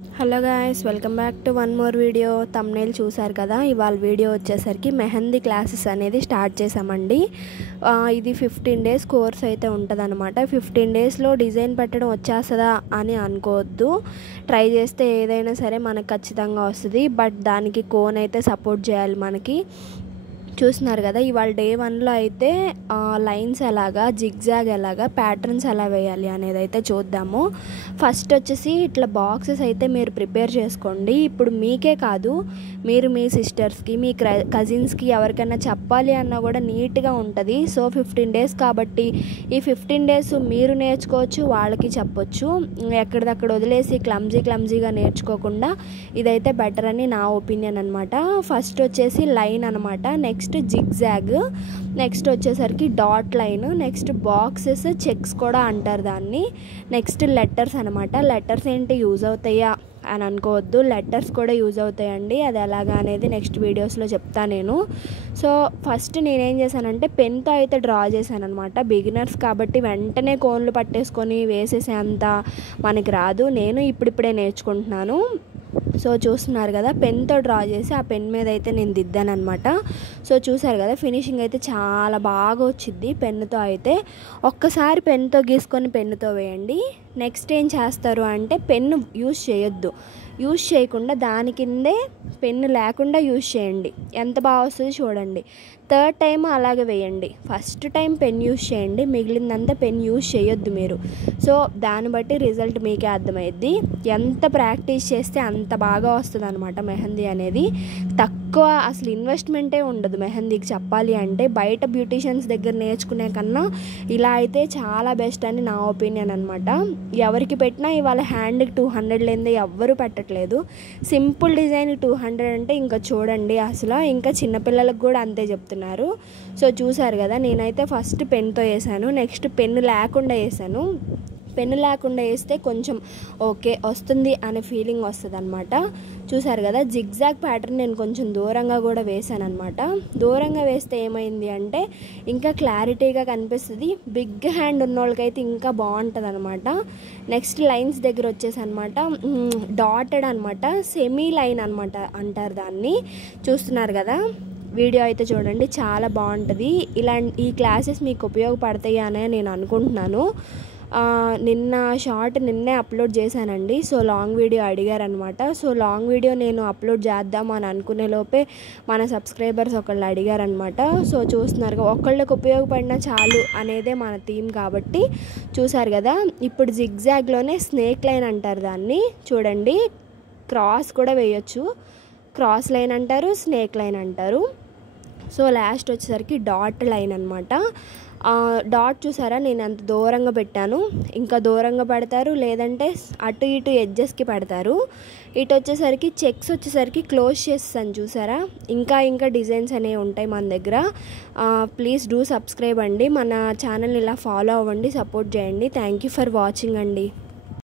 Hello guys, welcome back to one more video. Thumbnail చూసారు కదా. ఇవాళ వీడియో వచ్చేసరికి మెహందీ క్లాసెస్ అనేది స్టార్ట్ చేసామండి. ఇది 15 డేస్ కోర్స్ అయితే ఉంటుందన్నమాట. 15 డేస్లో డిజైన్ పెట్టడం వచ్చేస్తుందా అని అనుకోవద్దు. ట్రై చేస్తే ఏదైనా సరే మనకు ఖచ్చితంగా వస్తుంది. బట్ దానికి కోన్ అయితే సపోర్ట్ చేయాలి మనకి. చూస్తున్నారు కదా, ఇవాళ డే 1లో అయితే లైన్స్ ఎలాగా, జిగ్జాగ్ ఎలాగా, ప్యాటర్న్స్ ఎలా వేయాలి అనేది అయితే చూద్దాము. ఫస్ట్ వచ్చేసి ఇట్లా బాక్సెస్ అయితే మీరు ప్రిపేర్ చేసుకోండి. ఇప్పుడు మీకే కాదు, మీరు మీ సిస్టర్స్కి, మీ కజిన్స్కి ఎవరికైనా చెప్పాలి అన్నా కూడా నీట్గా ఉంటుంది. సో 15 డేస్ కాబట్టి ఈ 15 డేస్ మీరు నేర్చుకోవచ్చు, వాళ్ళకి చెప్పొచ్చు. ఎక్కడిదక్కడ వదిలేసి క్లమ్జీగా నేర్చుకోకుండా ఇదైతే బెటర్ అని నా ఒపీనియన్ అనమాట. ఫస్ట్ వచ్చేసి లైన్ అనమాట, నెక్స్ట్ జిగ్జాగ్, నెక్స్ట్ వచ్చేసరికి dot line, next boxes, checks కూడా అంటారు దాన్ని. నెక్స్ట్ లెటర్స్ అనమాట. లెటర్స్ ఏంటి యూజ్ అవుతాయా అని అనుకోవద్దు, లెటర్స్ కూడా యూజ్ అవుతాయండి. అది ఎలాగా అనేది నెక్స్ట్ వీడియోస్లో చెప్తాను నేను. సో ఫస్ట్ నేనేం చేశానంటే పెన్తో అయితే డ్రా చేశాను అనమాట. బిగినర్స్ కాబట్టి వెంటనే కోన్లు పట్టేసుకొని వేసేసే అంత మనకి రాదు. నేను ఇప్పుడిప్పుడే నేర్చుకుంటున్నాను. సో చూస్తున్నారు కదా, పెన్తో డ్రా చేసి ఆ పెన్ మీద అయితే నేను దిద్దాను అనమాట. సో చూసారు కదా, ఫినిషింగ్ అయితే చాలా బాగా వచ్చింది పెన్నుతో అయితే. ఒక్కసారి పెన్నుతో గీసుకొని పెన్నుతో వేయండి. నెక్స్ట్ ఏం చేస్తారు అంటే పెన్ను యూజ్ చేయొద్దు. యూజ్ చేయకుండా దాని కిందే పెన్ను లేకుండా యూజ్ చేయండి. ఎంత బాగా వస్తుందో చూడండి. థర్డ్ టైం అలాగే వేయండి. ఫస్ట్ టైం పెన్ యూజ్ చేయండి, మిగిలిందంతా పెన్ యూజ్ చేయొద్దు మీరు. సో దాన్ని బట్టి రిజల్ట్ మీకే అర్థమైద్ది. ఎంత ప్రాక్టీస్ చేస్తే అంత బాగా వస్తుంది అనమాట మెహందీ అనేది. తక్కువ అసలు ఇన్వెస్ట్మెంటే ఉండదు మెహందీకి చెప్పాలి అంటే. బయట బ్యూటీషియన్స్ దగ్గర నేర్చుకునే కన్నా ఇలా అయితే చాలా బెస్ట్ అని నా ఒపీనియన్ అనమాట. ఎవరికి పెట్టినా ఇవాళ హ్యాండ్కి 200 లేనిదే ఎవ్వరూ పెట్టట్లేదు. సింపుల్ డిజైన్ 200 అంటే ఇంకా చూడండి అసలు. ఇంకా చిన్నపిల్లలకు కూడా అంతే చెప్తున్నారు. సో చూసారు కదా, నేనైతే ఫస్ట్ పెన్తో వేసాను, నెక్స్ట్ పెన్ను లేకుండా వేసాను. పెన్ను లేకుండా వేస్తే కొంచెం ఓకే వస్తుంది అనే ఫీలింగ్ వస్తుంది అనమాట. చూసారు కదా, జిగ్జాగ్ ప్యాటర్న్ నేను కొంచెం దూరంగా కూడా వేసాను అనమాట. దూరంగా వేస్తే ఏమైంది అంటే ఇంకా క్లారిటీగా కనిపిస్తుంది. బిగ్ హ్యాండ్ ఉన్న వాళ్ళకైతే ఇంకా బాగుంటుంది అనమాట. నెక్స్ట్ లైన్స్ దగ్గర వచ్చేసి అనమాట డాటెడ్ అనమాట, సెమీ లైన్ అనమాట అంటారు దాన్ని. చూస్తున్నారు కదా, వీడియో అయితే చూడండి, చాలా బాగుంటుంది. ఈ క్లాసెస్ మీకు ఉపయోగపడతాయి అని నేను అనుకుంటున్నాను. నిన్న షార్ట్ నిన్నే అప్లోడ్ చేశానండి. సో లాంగ్ వీడియో అడిగారనమాట. సో లాంగ్ వీడియో నేను అప్లోడ్ చేద్దాం అని అనుకునే లోపే మన సబ్స్క్రైబర్స్ ఒకళ్ళు అడిగారనమాట. సో చూస్తున్నారు, ఒకళ్ళకి ఉపయోగపడినా చాలు అనేదే మన థీమ్ కాబట్టి. చూసారు కదా, ఇప్పుడు జిగ్జాగ్లోనే స్నేక్ లైన్ అంటారు దాన్ని. చూడండి, క్రాస్ కూడా వేయొచ్చు. క్రాస్ లైన్ అంటారు, స్నేక్ లైన్ అంటారు. సో లాస్ట్ వచ్చేసరికి డాట్ లైన్ అనమాట. డాట్ చూసారా, నేను అంత దూరంగా పెట్టాను. ఇంకా దూరంగా పెడతారు, లేదంటే అటు ఇటు ఎడ్జెస్కి పెడతారు. ఇటు వచ్చేసరికి చెక్స్ వచ్చేసరికి క్లోజ్ చేస్తాను. చూసారా, ఇంకా డిజైన్స్ అనేవి ఉంటాయి మన దగ్గర. ప్లీజ్ డూ సబ్స్క్రైబ్ అండి. మన ఛానల్ ఇలా ఫాలో అవ్వండి, సపోర్ట్ చేయండి. థ్యాంక్ యూ ఫర్ వాచింగ్ అండి.